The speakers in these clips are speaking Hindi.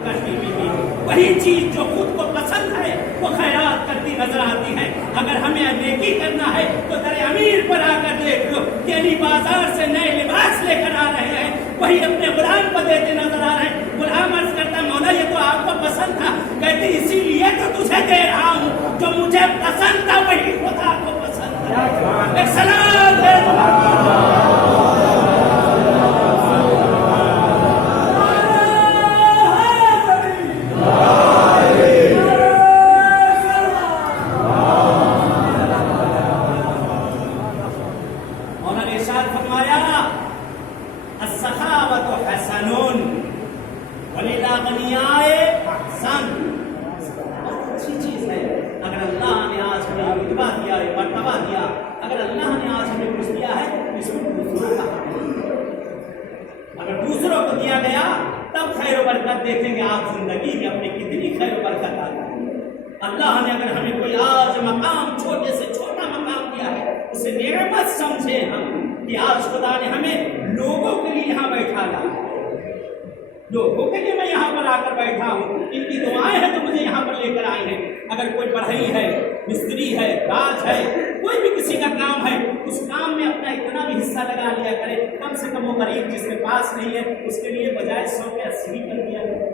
करती बीवी वही चीज जो खुद को पसंद है वो खैरात करती नजर आती है। अगर हमें नेकी करना है तो दरे अमीर पर आकर देख लो कि अली बाजार से नए लिबास लेकर आ रहे हैं, वही अपने गुलाम को देते नजर आ रहे हैं। गुलाम अर्ज करता मौला ये तो आपको पसंद था, कहते इसीलिए तो तुझे दे रहा हूँ, जो मुझे पसंद था वही खुदा को पसंद है। एक सलाम है देखेंगे आप जिंदगी में अपनी कितनी खैर बरकत आ गई। अल्लाह ने अगर हमें कोई आज मकाम छोटे से छोटा मकाम दिया है उसे नेमत समझे हम कि आज खुदा ने हमें लोगों के लिए यहाँ बैठाया, लोगों के लिए मैं यहाँ पर आकर बैठा हूँ, इनकी दुआएं हैं तो मुझे यहाँ पर लेकर आए हैं। अगर कोई पढ़ाई है, मिस्त्री है, राज है, कोई भी किसी का काम है, उस काम में अपना इतना भी हिस्सा लगा लिया करे, कम से कम वो गरीब जिसके पास नहीं है उसके लिए बजाय 100 के 80 कर दिया करे।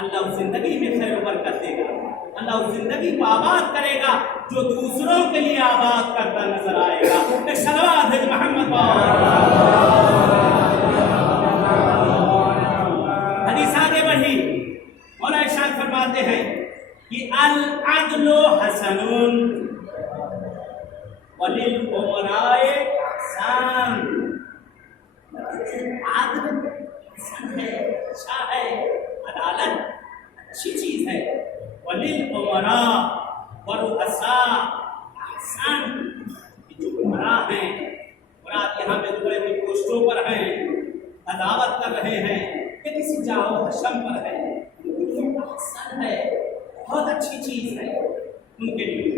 अल्लाह उस जिंदगी में खैर बरकत देगा, अल्लाह उस जिंदगी को आबाद करेगा जो दूसरों के लिए आबाद करता नजर आएगा। एक सलावत है मोहम्मद हदीस आगे बढ़ी, मौला इरशाद फरमाते हैं कि अल अदलु हसनुन वलिल उमराए हसन। आदल हसन है, अच्छा है, अदालत अच्छी चीज है। वलिल उमरा वरुअसा हसन, जो उमरा हैं और आप यहाँ पे बड़े बड़े पोस्टों पर हैं, अदावत कर रहे हैं या किसी जाओ हशम पर है, हसन है, बहुत अच्छी चीज है उनके लिए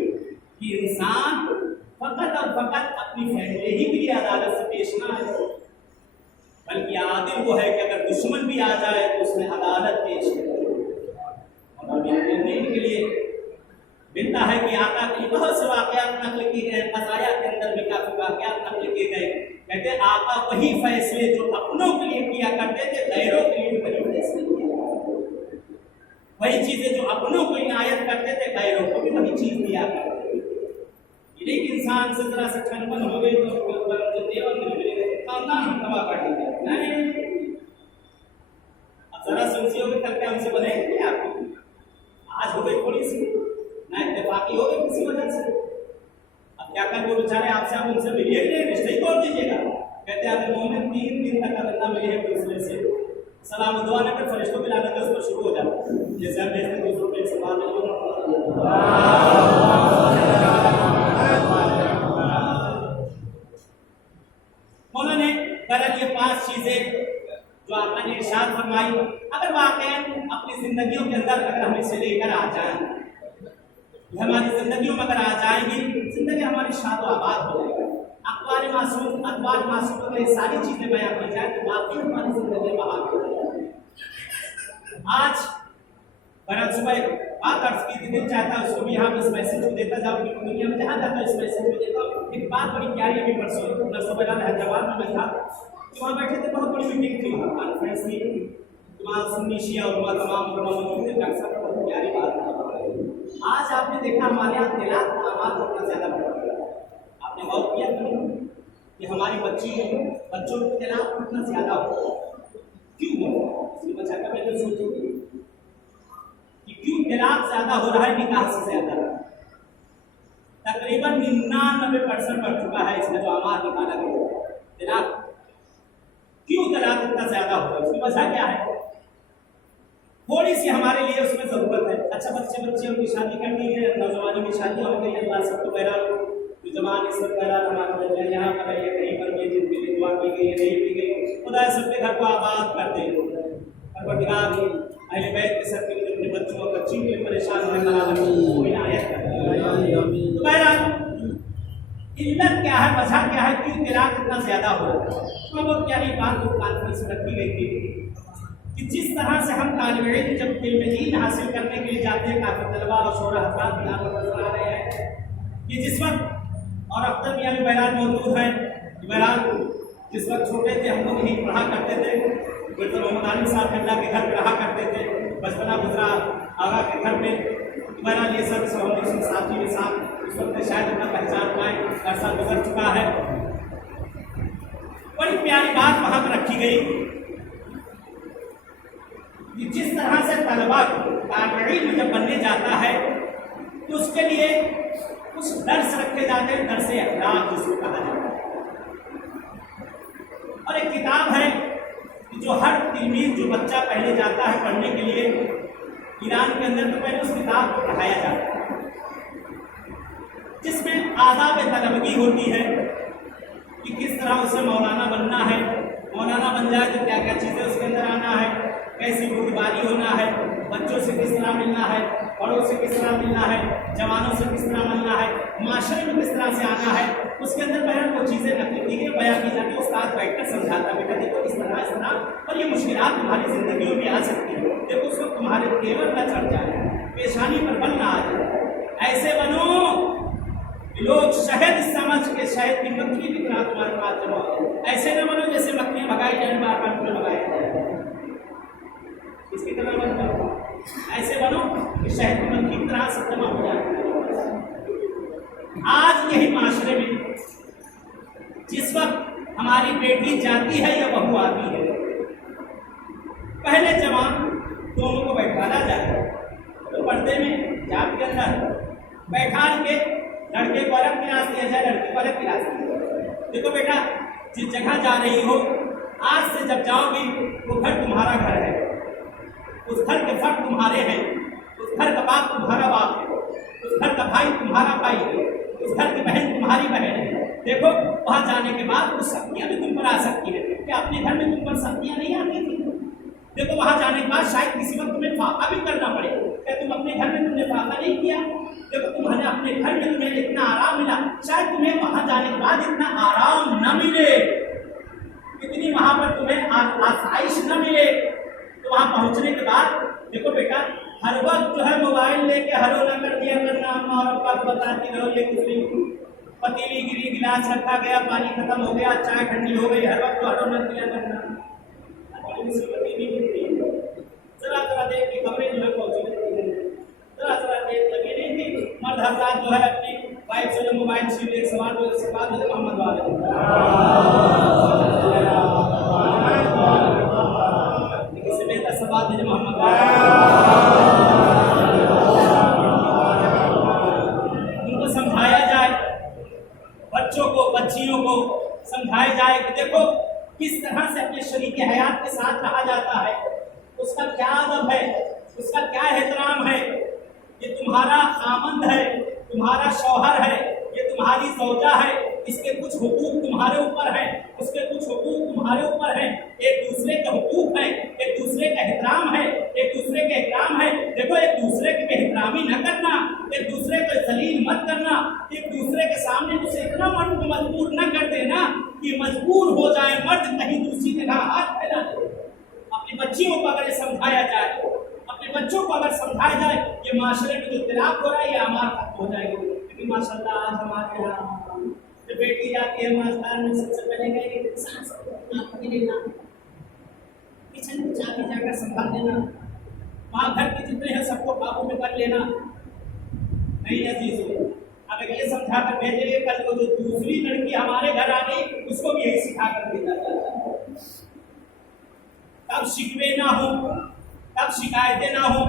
कि इंसान फकत और फकत अपनी फैसले ही के लिए अदालत से पेश ना आए, बल्कि आदिल वो है कि अगर दुश्मन भी आ जाए तो उसमें अदालत पेश करे। और इनके लिए मिलता है कि आका की बहुत से वाकयात नकल किए गए, मज़ाया के अंदर भी काफी वाकयात नकल किए गए। कहते आका वही फैसले जो अपनों के लिए किया करते थे गैरों के लिए वही फैसले किया, वही चीजें जो अपनों को इनायत करते थे गैरों को भी वही चीज दिया करते थे। एक इंसान से जरा से छनपन हो गई तो खानदान तबाह कर दिया। नहीं, अब जरा सुनसियों करके हमसे बनाएंगे आपको, आज हो गई थोड़ी सी ना इत्तेफाकी हो गई किसी वजह से, अब क्या कर वो बेचारे आपसे आप उनसे मिलिए रिश्ते ही तोड़ दीजिएगा। कहते हैं अगर मोमिन 3 दिन तक अल्लाह मिले है दूसरे से सलाम दुआ न कर फरिश्तों की लानत उस पर शुरू हो जाता है, जैसे हम देखते हैं दूसरों पे सलाम मौला ने बहरहाल ये 5 चीजें जो आपने इरशाद फरमाई अगर वाकई अपनी जिंदगियों के अंदर अगर हम इसे लेकर आ जाएं, हमारी जिंदगियों में अगर आ जाएंगी, जिंदगी हमारी शादो आबाद हो जाएगी। अखबार मासूम अगर ये सारी चीजें बयान की जाए तो वाकई हमारी जिंदगी बहाल हो जाएगी। आज बहरहाल सुबह बात अर्ज की थी, दिल चाहता है उसको भी यहाँ इस मैसेज को देता जाओ, दुनिया में जहाँ जाता है इस मैसेज को देता हूँ। एक बात बड़ी प्यारी अभी परसों बहरहाल हैदराबाद में मैं था, वहाँ बैठे थे, बहुत बड़ी मीटिंग थी, कॉन्फ्रेंस थी, वहाँ सुन्नी शिया और तमाम मौजूद थे। बहुत प्यारी बात आज आपने देखा हमारे यहाँ तिलावत का आवाज उतना ज्यादा बढ़ गया। आपने गौर किया कि हमारी बच्चों की तिलावत उतना ज्यादा हो, क्यों हो? इसकी वजह का मैंने सोची कि क्यों तिलावत ज्यादा हो रहा है निकाह से ज्यादा। तकरीबन 99% बढ़ चुका है इसमें जो आवाज निकाला गया तिलावत। क्यों तिलावत इतना ज्यादा हो रहा है, उसकी वजह क्या है? थोड़ी सी हमारे लिए उसमें जरूरत है। अच्छा बच्चे उनकी शादी कर दी है, नौजवानी की शादी हो गई, अल्लाह सबको बहरहाल जो जवान इस वक्त बहरहाल हमारे यहाँ पर है कहीं पर ये जिनके लिए दुआ की गई है नहीं की गई, खुदा सबके घर को आबाद कर दे। परवरदिगार अहले बैत के सब के लिए अपने बच्चों और बच्चियों के लिए परेशान होने वाला इनायत कर दे। तो बहरहाल इल्लत क्या है, वजह क्या है, क्यों तिलावत इतना ज्यादा हो रहा है? तो बहुत प्यारी बात कॉन्फ्रेंस में रखी गई थी कि कि जिस तरह से हम तालिब इल्म जब इल्म दीन हासिल करने के लिए जाते हैं, काफी तलबा और शोरा हज़रात भी यहाँ पर नजर आ रहे हैं कि जिस वक्त और अख्तर मियाँ भी बहराल मौजूद हैं। बहराल जिस वक्त छोटे थे हम लोग यहीं पढ़ा करते थे, डॉक्टर मोहम्मद आलिम साहब अल्लाह के घर पे रहा करते थे, बचपना गुजरा आगा के घर पे। बहरहाल ये सब हम साथी के साथ उस वक्त शायद अपना पहचान पाए, ऐसा गुजर चुका है। बड़ी प्यारी बात वहाँ पर रखी गई कि जिस तरह से तलबा को तालिब इल्म जब बनने जाता है तो उसके लिए कुछ दर्स रखे जाते हैं, दर्स अखलाक जिसको कहा जाता है। और एक किताब है कि जो हर तिलमीज़ जो बच्चा पहले जाता है पढ़ने के लिए ईरान के अंदर, तो पहले उस किताब को पढ़ाया जाता है, जिसमें आदाब तलबगी होती है कि किस तरह उसे मौलाना बनना है, मौलाना बन जाए तो क्या क्या चीज़ें उसके अंदर आना है, कैसी बुर्दबारी होना है, बच्चों से किस तरह मिलना है, बड़ों से किस तरह मिलना है, जवानों से किस तरह मिलना है, माशरे में किस तरह से आना है। उसके अंदर बयान वो चीज़ें नकल की गई, बयान की जाती है, उस्ताद बैठकर समझाता, बेटा देखो इस तरह और ये मुश्किलात तुम्हारी ज़िंदगी में आ सकती है, देखो उस वक्त तुम्हारे तेवर न चढ़ जाए, पेशानी पर बल ना आ जाए, ऐसे बनो लोग शहद समझ के शहद की मक्खी की तरह तुम्हारे पास जमा हो, ऐसे न बनो जैसे मक्खियाँ भगाई जाए बार बार भगाया जाए, इसकी तरह मत करो, ऐसे बनो कि शहद की मक्खी की तरह सब जमा हो जाए। आज यही माशरे में जिस वक्त हमारी बेटी जाती है या बहू आती है, पहले जवान दोनों को बैठाना जाए तो पर्दे में जाप के अंदर बैठा के लड़के को अलग क्लास दिया जाए, लड़की को अलग क्लास दिया जाए। देखो बेटा जिस जगह जा रही हो, आज से जब जाओगी वो घर तुम्हारा घर है, उस घर के फर्द तुम्हारे हैं, उस घर का बाप तुम्हारा बाप है, उस घर का भाई तुम्हारा भाई है, उस घर की बहन तुम्हारी बहन है। देखो वहाँ जाने के बाद कुछ सख्तियाँ भी तुम पर आ सकती है, क्या अपने घर में तुम पर सख्तियाँ नहीं आती थी? देखो वहाँ जाने के बाद शायद किसी वक्त तुम्हें फाका भी करना पड़े, क्या तुम अपने घर में तुमने फाका नहीं किया? देखो तुम्हारे अपने घर में तुम्हें इतना आराम मिला, शायद तुम्हें वहाँ जाने के बाद इतना आराम न मिले, इतनी वहाँ पर तुम्हें आसाइश न मिले। तो वहाँ पहुँचने के बाद देखो बेटा हर वक्त जो है मोबाइल लेके हरो न कर दिया करना, अम्मा और अब्बा को बताती रहो, ये कुछ नहीं, पतीली गिरी, गिलास रखा गया, पानी खत्म हो गया, चाय ठंडी हो गई, हर वक्त हरो न किया करना। जरा जरा देख के खबरें जो है पहुँची रहती है, जरा जरा देख लगे नहीं थी। मर्द हज़रात जो है अपनी वाइफ से जो मोबाइल छीन ले, सवाल हो से बात हो, मोहम्मद वाले इससे बेहतर सवाल दीजिए मोहम्मद वाले। उनको समझाया जाए, बच्चों को बच्चियों को समझाया जाए कि देखो किस तरह से अपने शरीक हयात के साथ रहा जाता है, उसका क्या अदब है, उसका क्या एहतराम है। ये तुम्हारा खामंद है, तुम्हारा शौहर है, ये तुम्हारी ज़ौजा है, इसके कुछ हुकूक तुम्हारे ऊपर हैं, उसके कुछ हुकूक तुम्हारे ऊपर हैं। एक दूसरे के हुकूक हैं, एक दूसरे का एहतराम है, एक दूसरे के एहतराम है। देखो एक दूसरे की एहतरामी न करना, एक दूसरे को जलील मत करना, एक दूसरे के सामने उसे इतना मर्द को मजबूर न कर देना कि मजबूर हो जाए मर्द कहीं दूसरी जगह हाथ फैला दे। अपनी बच्चियों को अगर समझाया जाए, अपने बच्चों को अगर समझाया जाए, ये माशरे में जो इख्तिलाफ हो रहा है ये हमारा खत्म हो जाएगा। क्योंकि माशाल्लाह आज हमारे यहाँ जब बेटी जाती है मास्टर में सबसे पहले कहेंगे किचन में चाबी जाकर संभाल लेना, वहाँ घर के जितने हैं सबको काबू में कर लेना। नहीं अजीजों, अगर ये समझा कर भेजेंगे कल को जो दूसरी लड़की हमारे घर आ गई उसको भी यही सिखा कर भेजा जाता है। तब शिकवे ना हो, तब शिकायतें ना हो,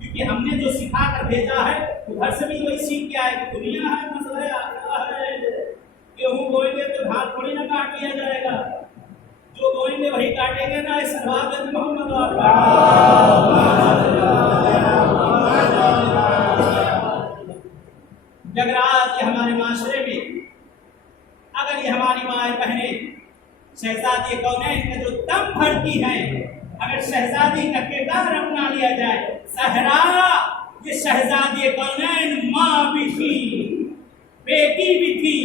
क्योंकि हमने जो सिखा कर भेजा है तो घर से भी वही सीख के आए। दुनिया है, मसला है, गेहूँ बोएंगे तो धान थोड़ी ना काट लिया जाएगा, जो बोएंगे वही काटेंगे ना। इस मोहम्मद जगराज ये हमारे माशरे में अगर ये हमारी माएँ बहनें शहजादी कौनैन का जो दम भरती हैं, अगर शहजादी का किरदार अपना लिया जाए, सहरा ये शहजादी कौनैन माँ भी थी, बेटी भी थी,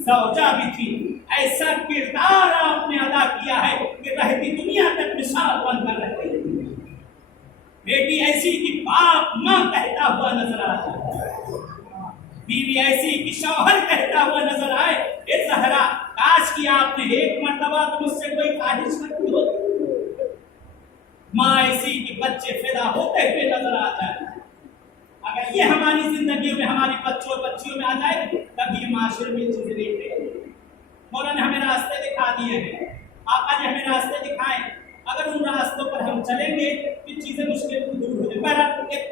सौजा भी थी। ऐसा किरदार आपने अदा किया है कि रहती दुनिया तक मिसाल बनकर रह गई। बेटी ऐसी कि बाप माँ कहता हुआ नजर आता है, बीवी ऐसी कि शौहर कहता हुआ नजर आए। ए ज़हरा, काश कि आपने एक मर्तबा तो मुझसे कोई ख्वाहिश रखी हो। माँ ऐसी कि बच्चे फिदा होते हुए नजर आ जाए। अगर ये हमारी जिंदगी में, हमारी बच्चों बच्चियों में आ जाए, तभी माशरे में चीजें देखें। मौला ने हमें रास्ते दिखा दिए हैं, आका ने हमें रास्ते दिखाए। अगर उन रास्तों पर हम चलेंगे तो चीजें मुश्किल दूर हो जाए। बहरहाल एक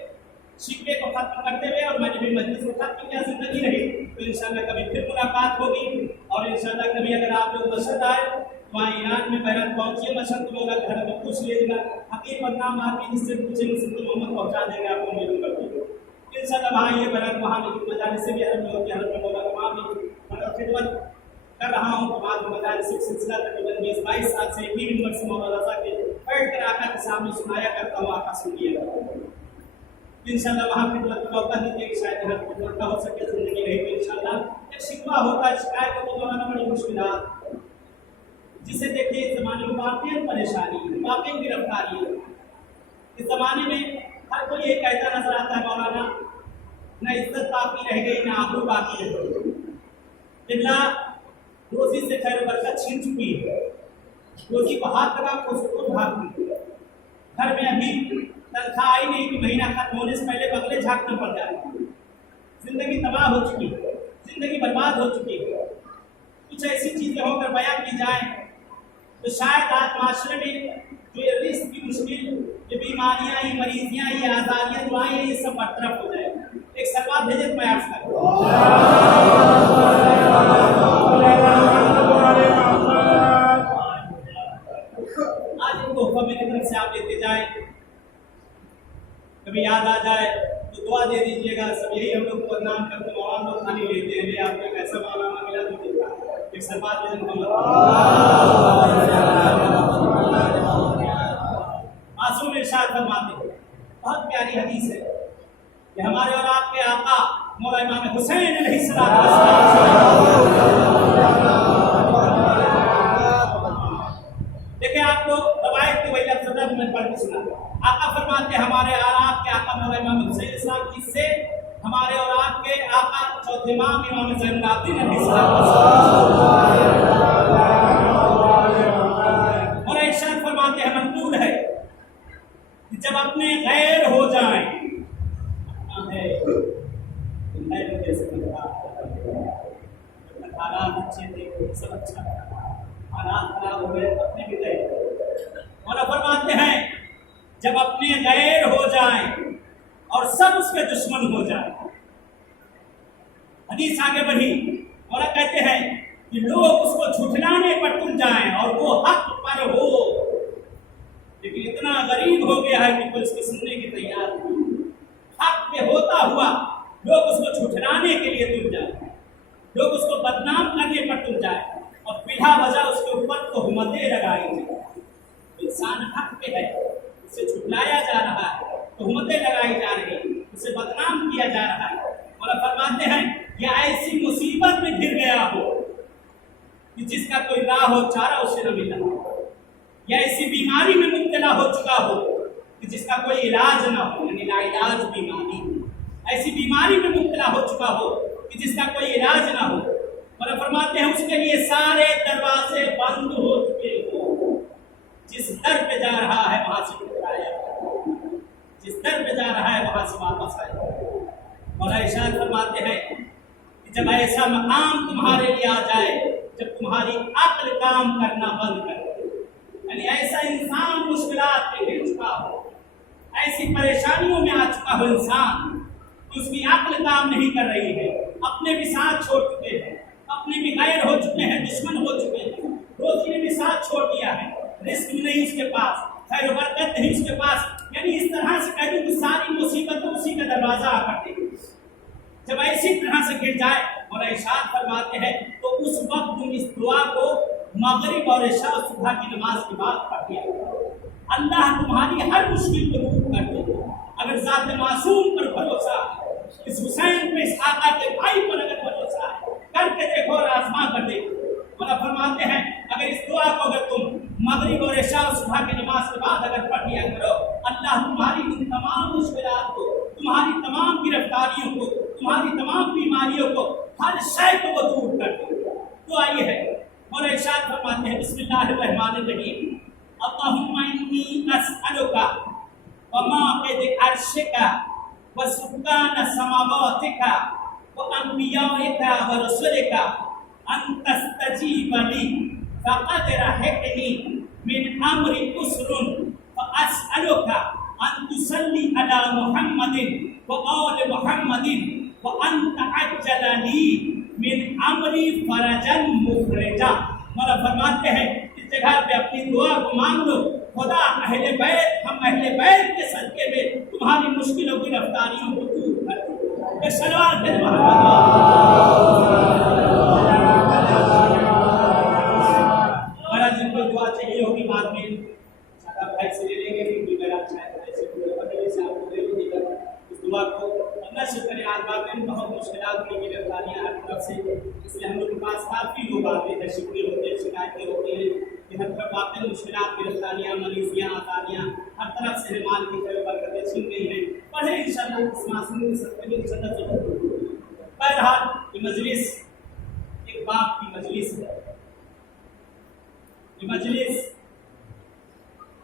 शिकवे को खत्म करते हुए, और मैंने भी मजलिस को खत्म किया, जिंदगी रही तो इंशाल्लाह कभी फिर मुलाकात होगी। और इंशाल्लाह कभी अगर आप लोग मशहद आए वहाँ ईरान में बहरहाल पहुंचिए, मशहद तो होगा, घर में पूछ लीजिएगा, हकीकत नाम आपकी जिससे पूछेंगे सिद्ध मोहम्मद पहुँचा देंगे आपको मिलूँ कर इंशाल्लाह। वहाँ ये बहरहाल वहाँ भी मजालिस से भी हरम में होती है, हरम में मौला वहाँ भी मतलब खिदमत कर रहा हूँ। बाद में मजालिस सिलसिला तकरीबन 20-22 साल से एक ही मिनट से मौला रज़ा के बैठ कर आका के सामने सुनाया करता हूँ, आका सुनिएगा। इंशाल्लाह वहाँ खिदमत का मौका दीजिए कि शायद हर खिदमत हो सके, जिंदगी रही तो इंशाल्लाह। एक शिकवा होता है, शिकायत होती है, तो बड़ी मुश्किलात, जिसे देखिए इस ज़माने में वाकई परेशानी है, वाकई गिरफ्तारी है। इस ज़माने में हर कोई ये कहता नजर आता है, मौलाना न इज्जत बाकी रह गई, न आबरू बाकी रह गई, बिल्ला रोजी से खैर बरकत छीन चुकी है, रोजी को हाथ लगा को उसको भाग दी। घर में अभी तनख्वाह आई नहीं कि महीना खत्म होने से पहले बगले झाँकना पड़ जाए। जिंदगी तबाह हो चुकी है, जिंदगी बर्बाद हो चुकी है। कुछ ऐसी चीजें होकर बयान की जाए तो शायद आज माशरे में जो ये रिस्क की मुश्किल, ये बीमारियां, ये मरीजियां, ये आजादियां जो आई, ये सब बरतरफ हो जाए। एक सलवा भेजे तो मैं आपसे आज इनको हुक्म मेरी तरफ से आप लेते जाए, कभी याद आ जाए तो दुआ दे दीजिएगा। सब यही हम लोग बदनाम करते, मौलाना तो खाली लेते हैं, आपको कैसा मौलाना मिला तो एक सरबात मासूम इरशाद फरमाते हैं, बहुत प्यारी हदीस है कि हमारे और आपके आका मौला इमाम हुसैन अलैहिस्सलाम, देखिए आपको रवायत की वही लफ्ज़ में पढ़ के सुना। आका फरमाते हैं हमारे और आपके आका मौला इमाम हुसैन अलैहिस्सलाम, जिससे हमारे और आपके आका चौथे इमाम इमाम ज़ैनुल आबिदीन अलैहिस्सलाम और इरशाद फरमाते हैं, मंजूर है कि जब अपने गैर हो जाएं, हालात अच्छे थे, सब अच्छा, हालात खराब हो गए, अपने भी गैर। मौला फरमाते हैं जब अपने गैर हो जाएं और सब उसके दुश्मन हो जाए। हदीस आगे बढ़ी, मौला कहते हैं कि लोग उसको झुठलाने पर तुल जाएं और वो हक पर हो, लेकिन इतना गरीब हो गया है कि कोई उसको सुनने की तैयार नहीं। हक पे होता हुआ लोग उसको झुठलाने के लिए तुल जाए, लोग उसको बदनाम करने पर तुल जाए और बिला वजह उसके ऊपर तोहमतें लगाई जाए। इंसान हक पे है, उसे झुठलाया जा रहा है, तोहमतें लगाई जा रही, उसे बदनाम किया जा रहा है। और फरमाते हैं या ऐसी मुसीबत में घिर गया हो कि जिसका कोई राह हो चारा उसे न मिला, या ऐसी बीमारी में मुब्तला हो चुका हो कि जिसका कोई इलाज न हो, यानी लाइलाज बीमारी, ऐसी बीमारी में मुब्तला हो चुका हो कि जिसका कोई इलाज ना हो। और फरमाते हैं उसके लिए सारे दरवाजे बंद हो चुके हो, जिस दर पे जा रहा है वहां से टकराया, जिस दर पे जा रहा है वहां से वापस आया। और इरशाद फरमाते हैं कि जब ऐसा मकाम तुम्हारे लिए आ जाए जब तुम्हारी अक्ल काम करना बंद कर, यानी ऐसा इंसान मुश्किलात में घिर चुका हो, ऐसी परेशानियों में आ चुका हो इंसान कि उसकी अक्ल काम नहीं कर रही है, अपने भी साथ छोड़ चुके हैं, अपने भी गैर हो चुके हैं, दुश्मन हो चुके हैं, रोजी ने भी साथ छोड़ दिया है, रिस्क भी नहीं उसके पास, खैर बरकत नहीं उसके पास, यानी इस तरह से कह दूं कि सारी मुसीबतें उसी का दरवाजा आकर देगी। जब ऐसी तरह से गिर जाए और इरशाद फरमाते हैं तो उस वक्त तुम इस दुआ को मगरिब और इशा और सुबह की नमाज के बाद पढ़िए, अल्लाह तुम्हारी हर मुश्किल को दूर कर देगा। अगर ज़ात मासूम पर भरोसा, इस हुसैन पे, इस आका के भाई पर अगर भरोसा है, मगरिब और इशा और सुबह की नमाज के बाद अगर पढ़ लिया करो, अल्लाह तुम्हारी इन तमाम मुश्किलात को, तुम्हारी तमाम गिरफ्तारियों को, तुम्हारी तमाम बीमारियों को, हर शय को वो दूर कर देगा। तो आइए है और इरशाद फरमाते हैं बिस्मिल्लाहिर्रहमानिर्रहीम, अल्लाहुम्मा इन्नी अस्अलुका वमा क़द अर्शिका व सुल्तान समावातिका व अंबियाइका व रुसुलिका अन तस्तजीब ली फ़क़द रहक़नी मिन अम्री उसरुन फ़अस्अलुका अन तुसल्ली अला मुहम्मदिन व आल मुहम्मदिन व अन तअज्जल ली मिन अम्री फरजन मुखरजा। मौला फरमाते हैं इस जगह पे अपनी दुआ को मांग लो, खुदा अहले बैत, हम अहले बैत के सदके में तुम्हारी मुश्किलों की रफ्तारियों को दूर कर दे। सलवात है बड़ा जिनको दुआ चाहिए होगी बाद में सादा भाई से ले लेंगे, क्योंकि मेरा शायद ऐसे पूरे बदले से आपको दे देगा इस दुआ को। अल्लाह शुक्र है आज बात में बहुत मुश्किलात की गिरफ्तारियां हर तरफ से, इसलिए हम लोग के पास काफ़ी लोग आते हैं, शिकवे होते हैं, शिकायतें होती हैं कि हर तरफ आते हैं मुश्किलात, गिरफ्तारियां, मरीजियां, आसानियां, हर तरफ से माल की खैर बरकतें छीन गई हैं। पढ़े इंशाअल्लाह इस मासूम की सबके सदद जरूर। बहरहाल ये मजलिस एक बाप की मजलिस है, ये मजलिस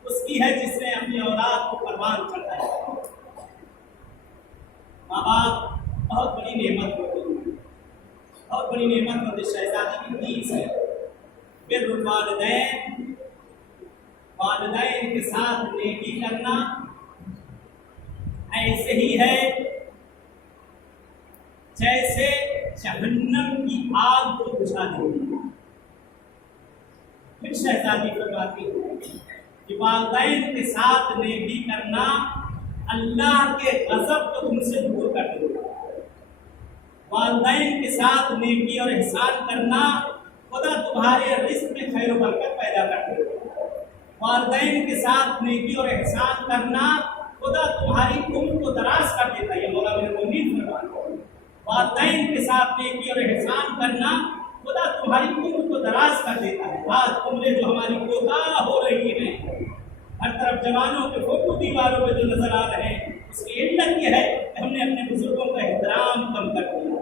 उसकी है जिसने अपनी औलाद को कुर्बान करता है। माँ बाप बहुत बड़ी नेमत होती है, बहुत बड़ी नेमत होती है। शहजादी की तीस है बिर्रुल वालिदैन, वालिदैन के साथ नेकी करना ऐसे ही है जैसे जहन्नम की आग को बुझा देना। फिर शहजादी फरमाती है कि वालिदैन के साथ नेकी करना अल्लाह के गज़ब को तुमसे दूर कर देगा। वालिदैन के साथ नेकी और एहसान करना खुदा तुम्हारे रिज़्क़ में खैर बरकत पैदा कर देगा। वालिदैन के साथ नेकी और एहसान करना खुदा तुम्हारी उम्र को दराज कर देता है। मौला मेरे उम्मीद फरमाता है वालिदैन के साथ नेकी और एहसान करना खुदा तुम्हारी उम्र को दराज कर देता है। आज उम्रें जो हमारी कोताह हो रही हैं, हर तरफ जवानों के फोटो दीवारों में जो नजर आ रहे हैं, उसकी इल्लत यह है कि हमने अपने बुजुर्गों का एहतराम कम कर दिया,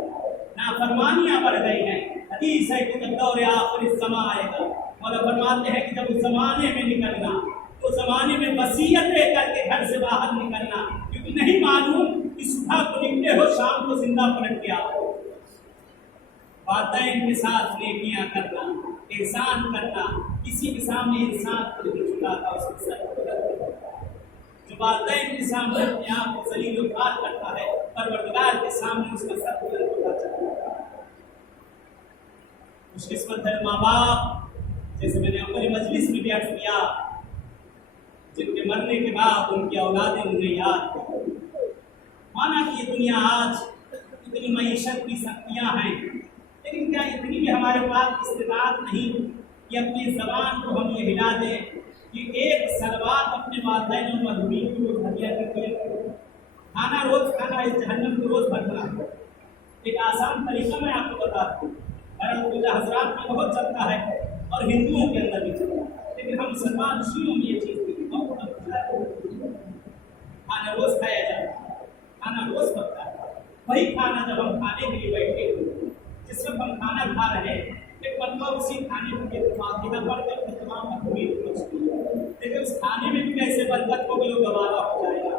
नाफरमानियां बढ़ गई हैं। हदीस है कि जब दौर आखिर ज़मा आएगा, मौला फरमाते हैं कि जब उस ज़माने में निकलना तो ज़माने में वसीयत लेकर के घर से बाहर निकलना, क्योंकि नहीं मालूम कि सुबह को निकले हो शाम को जिंदा पलट के आओ। वालिदैन के साथ नेकियां करना, एहसान करना, किसी के सामने इंसान को नहीं झुकाता, उसके सर को रखता। जो वालिदैन के सामने अपने आप को ज़लील व ख़ार करता है, परवरदिगार के सामने उसका सर बुलंद होता चलता है। खुशकिस्मत है माँ बाप, जैसे मैंने अपनी मजलिस में भी अर्ज़ किया, जिनके मरने के बाद उनकी औलादें उन्हें याद करती। माना कि ये दुनिया आज इतनी मईशत की शक्तियाँ हैं, लेकिन क्या इतनी भी हमारे पास इस्तेदाद नहीं कि अपनी ज़बान को हम ये हिला दें कि एक सलवात अपने वालिदैन और मरहूमीन को हदिया करके खाना रोज़ खाना, इस जहन्नम को रोज़ भरना। एक आसान तरीका मैं आपको बताता हूँ, पूजा हजरात में बहुत चलता है और हिंदुओं के अंदर भी चलता है, लेकिन हम मुसलमान ऋषियों में ये चीज़ खाना रोज़ खाया जाता है, खाना रोज़ बनता है। वही खाना जब हम खाने के लिए बैठे, जिस वक्त हम खाना खा रहे हैं, एक मरतबा उसी खाने के फातिहा पढ़कर के तमाम मखलूक़ पहुँचती है, लेकिन उस खाने में भी कैसे बरकत होगी वो गवारा हो जाएगा।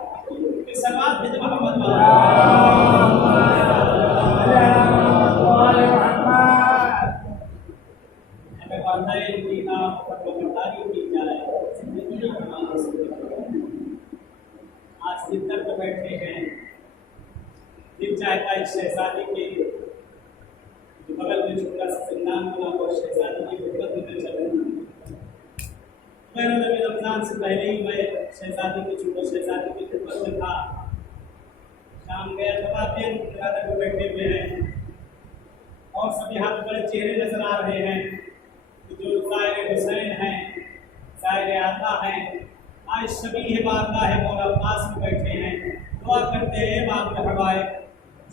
फिर सवाल भेज मोहम्मद हमें वालिदैन की नाफरमानी की जाए। आज सिद्दर पे बैठे हैं, दिल चाहता है शहजादी के बगल में छोटा सा जिंदान बना हुआ शहजादी की खिदमत में चल रही है। मैंने रमज़ान से पहले ही मैं शहजादी की छोटा शहजादी की खिदमत में था। शाम गया खवातीन को बैठे हुए हैं और सब यहाँ पे बड़े चेहरे नजर आ रहे हैं, जो ज़ाहिर हुसैन हैं, ज़ाहिर आता हैं, आज शबीह बारगाह है मौला पास में बैठे हैं। दुआ करते हैं बाप हवाए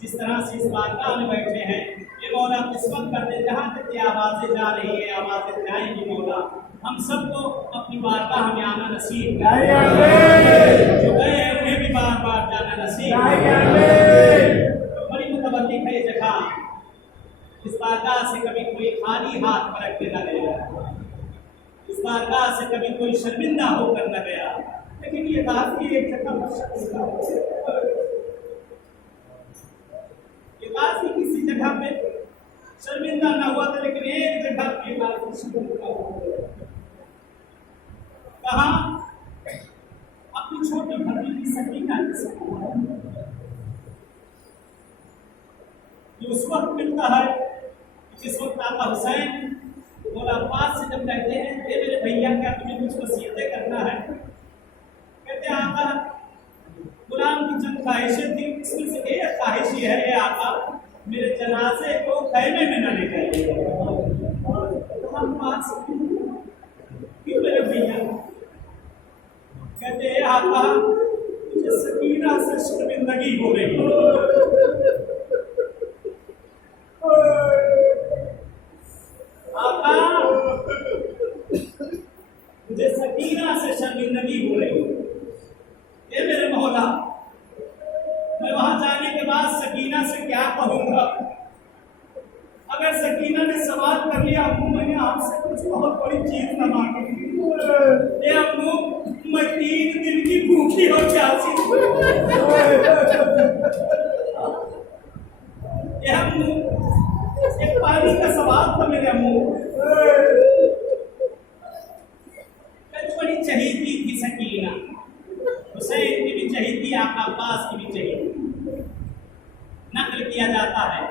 जिस तरह से इस बारगाह में बैठे हैं, ये मौला किस्मत कर दे, जहाँ तक ये आवाज़ें जा रही है, आवाज़ें जाएंगी मौला, हम सबको अपनी बारगाह में आना नसीब, जो गए उन्हें भी बार बार जाना नसीब। बड़ी मुतवल्लिक है ये जगह, इस बारगाह से कभी कोई खाली हाथ परख के न गया, इस बारगाह से कभी कोई शर्मिंदा होकर न गया। लेकिन ये बात की एक जगह ये बात की किसी जगह पे शर्मिंदा ना हुआ था, लेकिन एक जगह की बात कहा अपनी छोटी भतीजी सकीना जो उस वक्त मिलता है जिस वक्त आका हुसैन मौला अब्बास से जब कहते हैं ये मेरे भैया क्या तुम्हें कुछ वसीयतें करना है, कहते आका गुलाम की चंद ख्वाहिशें थी, इसमें से एक ख्वाहिश ये है आका मेरे जनाजे को खैमे में न ले जाइए। हम पास क्यों मेरे भैया, कहते हैं आका मुझे सकीना से शर्मिंदगी हो रही आका, मुझे सकीना से शर्मिंदगी हो रही ये मेरे मौला, मैं वहां जाने के बाद सकीना से क्या कहूंगा। अगर सकीना ने सवाल कर लिया अम्मू मैंने आपसे कुछ बहुत बड़ी चीज न मांगी, ये अम्मू मैं 3 दिन की भूखी हो प्यासी, ये अम्मू एक पानी का सवाल था मेरे अम्मू। बड़ी चहीती थी सकीना, हुसैन की भी चहीती, आका अब्बास की भी चहीती। नकल किया जाता है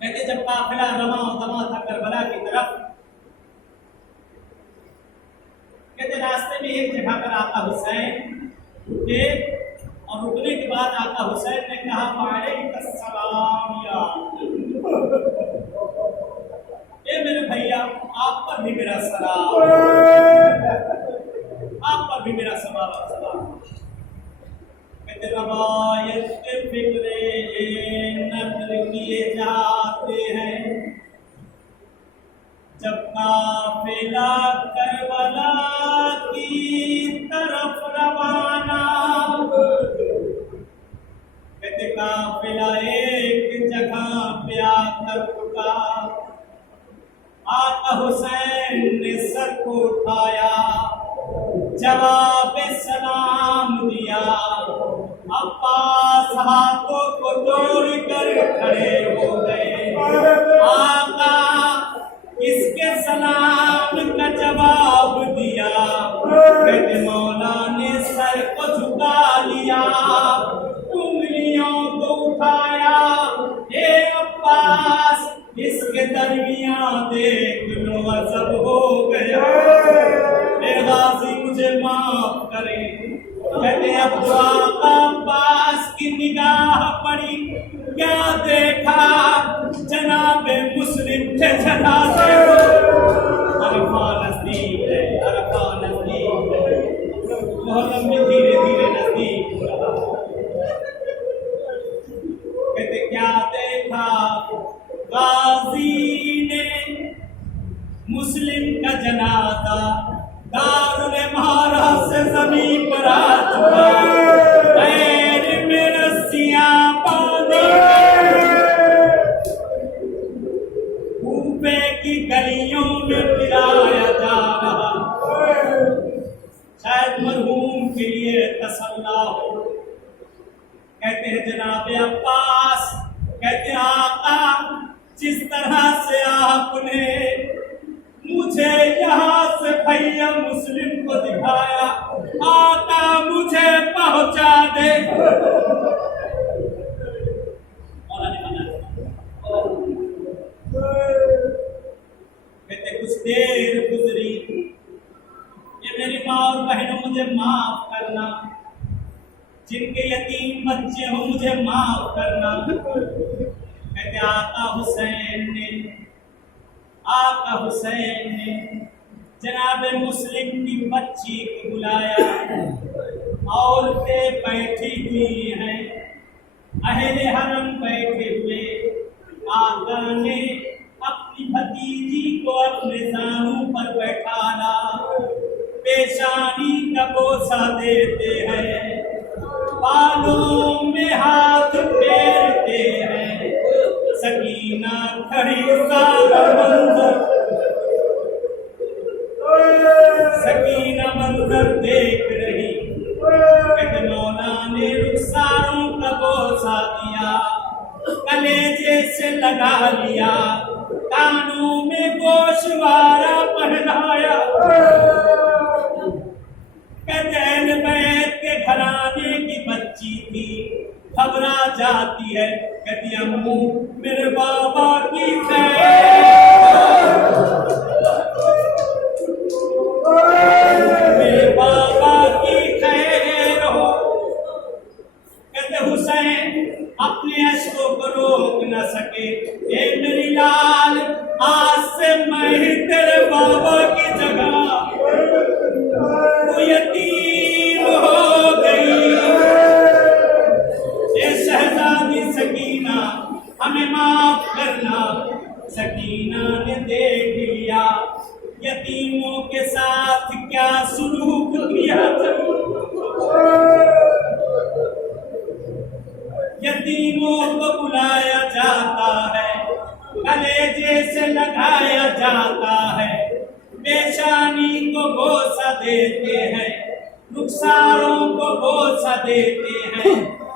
कहते जब काफिला रवा दमा था करबला की तरफ, कहते रास्ते में एक जगह पर आका हुसैन रुके और रुकने के बाद आका हुसैन ने कहा वालेकुम या मेरे भैया आप पर भी मेरा सलाम, आप पर भी मेरा सलाम। कहते रवायत के फिक्रे नकल किए जाते हैं जब काफिला करबला की तरफ रवाना, कहते काफिला एक जगह पे आकर रुका, आका हुसैन ने सर को उठाया जवाब सलाम दिया, अब्बास हाथों को जोड़कर खड़े हो गए। आका किसके सलाम का जवाब दिया, कहते मौला ने सर को झुका लिया, उंगलियों को उठाया, हे अब्बास इसके दरमियान देख लो अजब हो गया, गाजी मुझे माफ करें। कहते अब आका अब्बास की निगाह पड़ी, क्या देखा जनाबे मुस्लिम के जनाजे, अरफा नजदीक है, अरफा नजदीक है, मुहर्रम में धीरे धीरे नजदीक हो रहा। कहते क्या देखा, गाजी ने मुस्लिम का जनाजा दारुल मारा से जमीन पर आ चुका, पैर में रस्सियां बांधी कूफे की गलियों में फिराया जा रहा, शायद मरहूम के लिए तसल्ला हो। कहते हैं जनाबे अब्बास, कहते आका जिस तरह से आपने मुझे यहाँ से भैया मुस्लिम को दिखाया, आका मुझे पहुंचा दे। कहते कुछ देर गुजरी, ये मेरी माँ और बहनों मुझे माफ करना, जिनके यतीम बच्चे हो मुझे माफ करना। कहते आका हुसैन ने जनाब मुस्लिम की बच्ची को बुलाया, औरतें बैठी हुई हैं, अहले हरम बैठे हुए, आका ने अपनी भतीजी को अपने दानों पर बैठाना, पेशानी का बोसा देते हैं, बालों में हाथ फेरते हैं। सकीना खड़ी सारा मंजर, सकीना मंजर देख रही, कहते मौला ने रुखसारों का बोसा दिया, कलेजे से लगा लिया, कानों में गोशवारा पहनाया। कहते बैठ के घराने की बच्ची थी, घबरा जाती है, कहती अम्मू मेरे बाबा की खैर, मेरे बाबा की खैर हो। कहते हुसैन अपने अश्कों को रोक न सके, ए मेरी लाल आज से मैं ही तेरे बाबा की जगह, तू यतीम हो गई। ए शहजादी सकीना हमें माफ करना। सकीना ने देख लिया यतीमों के साथ क्या सुलूक किया था, यतीमों को बुलाया जाता है, कलेजे से लगाया जाता है, पेशानी को बोसा देते हैं, रुखसारों को बोसा देते हैं,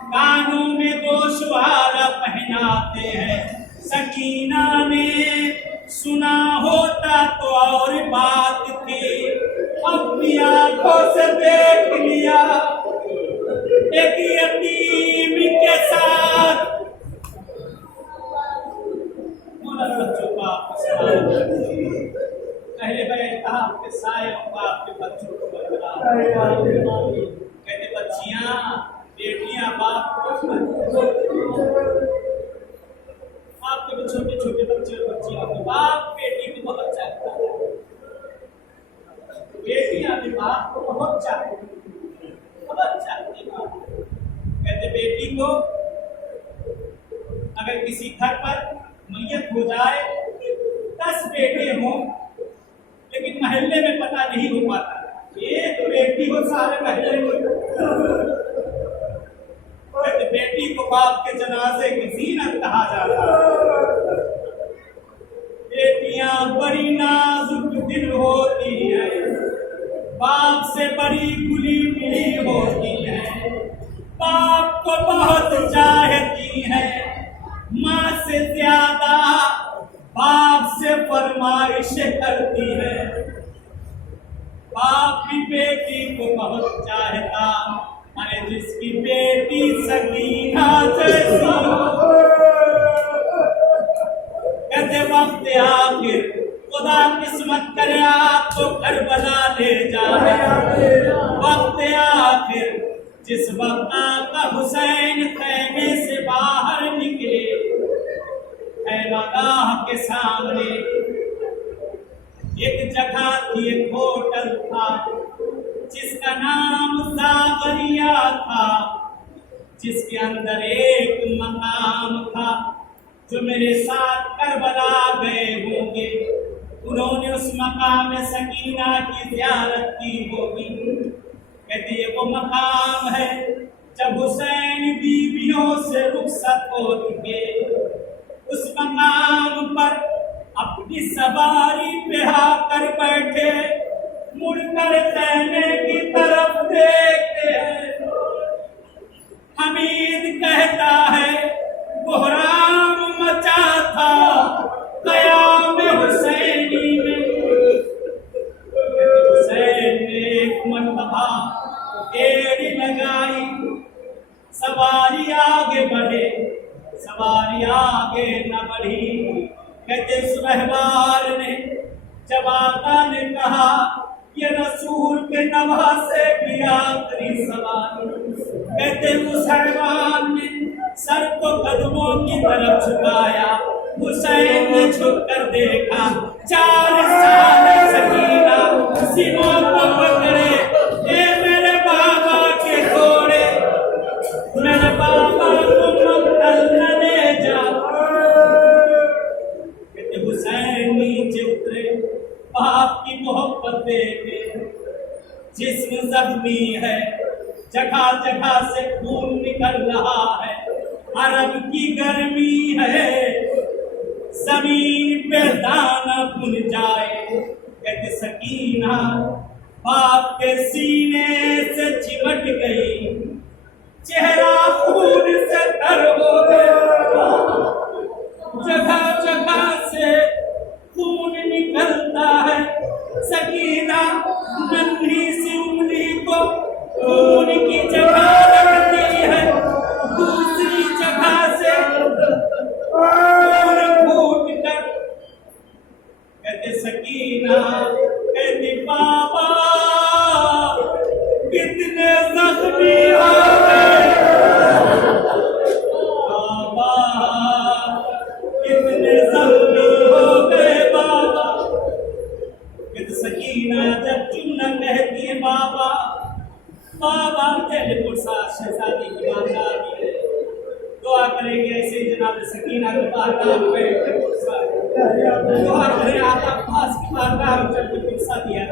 कानों में गोशवारा पहनाते हैं। सकीना ने सुना होता तो और बात थी, अपनी आंखों से देख लिया एक यतीम के साथ। बच्चों का पहले बैठा आपके साए होगा, आपके बच्चों को कहते बच्चियां बेटियां बाप आपके भी छोटे छोटे बच्चे और बच्चियां के बाप बेटी को बहुत चाहता है, बेटियां भी बाप को बहुत चाहती बाप। कहते बेटी को अगर किसी घर पर मैयत हो जाए, 10 बेटे हों लेकिन महल्ले में पता नहीं हो पाता, एक बेटी हो सारे महल्ले में। बेटी को बाप के जनाजे की जीनत कहा जाता है। बेटियां बड़ी नाजुक दिल होती है, बाप से बड़ी खुली मिली होती है, बाप को बहुत चाहती है, माँ से ज्यादा बाप से फरमाइश करती है। बाप भी बेटी को बहुत चाहता, अरे जिसकी बेटी सकीना जैसी हो। कहते वक्त आखिर खुदा किस्मत करे आपको करबला ले जाए, वक्त आखिर जिस वक्त आका हुसैन खैमे से बाहर निकले, खैमगाह के सामने एक जगह थी, एक होटल था जिसका नाम सावरिया था, जिसके अंदर एक मकाम था। जो मेरे साथ करबला गए होंगे उन्होंने उस मकाम में सकीना की ज़ियारत की होगी। कहते ये वो मकाम है जब हुसैन बीवियों से रुखसत हो चुके, उस मकाम पर अपनी सवारी पे आकर बैठे, मुड़कर कहने की तरफ देखते हैं। हमीद कहता है कोहराम मचा था क़याम हुसैनी में। हुसैन ने एक मरतबा एड़ी लगाई, सवारी आगे बढ़े, सवारी आगे न बढ़ी। कहते सुरहवार ने जब आका ने कहा ये रसूल के नवासे की आखिरी सवारी, कहते मुसलमान ने सर को कदमों की तरफ झुकाया। हुसैन ने झुककर देखा, 4 साल सकीना सीनों को पकड़े, ए मेरे बाबा के घोड़े, मेरे बाबा को मक्तल न ले जा। कहते हुसैन ने जख्मी है, जगह जगह से खून निकल रहा है, अरब की गर्मी है, जमीन पे दाना बुन जाए। कहते सकीना बाप के सीने से चिमट गई, चेहरा खून से तर हो गया, जगह जगह से खून निकलता है। सकीना नन्ही सी उंगली को खून की जगह लगती है, दूसरी जगह से खून फूट कर। कहते सकीना, कहती बाबा कितने जख्मी हो गए, बाबा कितने जख्मी हो गए बाबा। कहते सकीना जब चुनना कहती है बाबा, बाबा दिल शहजादी की बात आ रही है, दुआ करेंगे ऐसे जनाब सकीना के बारगाह पे दुआ करें, आका पास की बारगाह में चल के पिक्सा दिया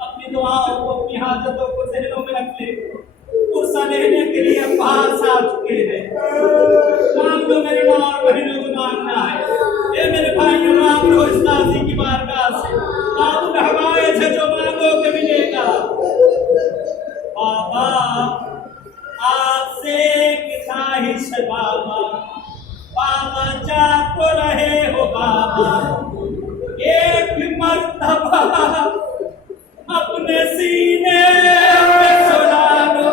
अपनी दुआओं को, अपनी हाजतों को ज़हनों में रख ले। पुरसा लेने के लिए पास आ चुके हैं, मांग लो मेरे माँ और बहनों को मांगना है। ये मेरे भाइयों मांग लो इस नाज़ी की बारगाह से, बाबू हवाए थे जो मांगोगे मिलेगा। बाबा आपसे ख्वाहिश बाबा, बाबा जा तो रहे हो बाबा, एक मर्तबा अपने सीने में सुला लो।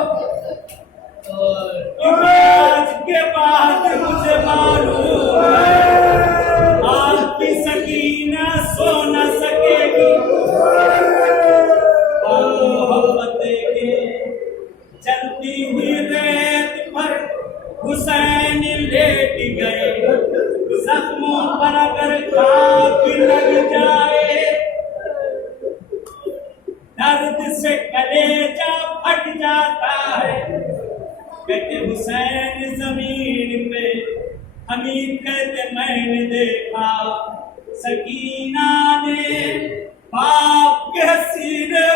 आज के बाद मुझे मालूम है आपकी सकीना सो न सकेगी। चलती हुई रेत पर हुसैन लेट गए, जख्मों पर अगर खाक लग जाए, दर्द से कलेजा फट जाता है। कहते हुसैन जमीन पे, हमीद कहते मैंने देखा सकीना ने बाप के सीने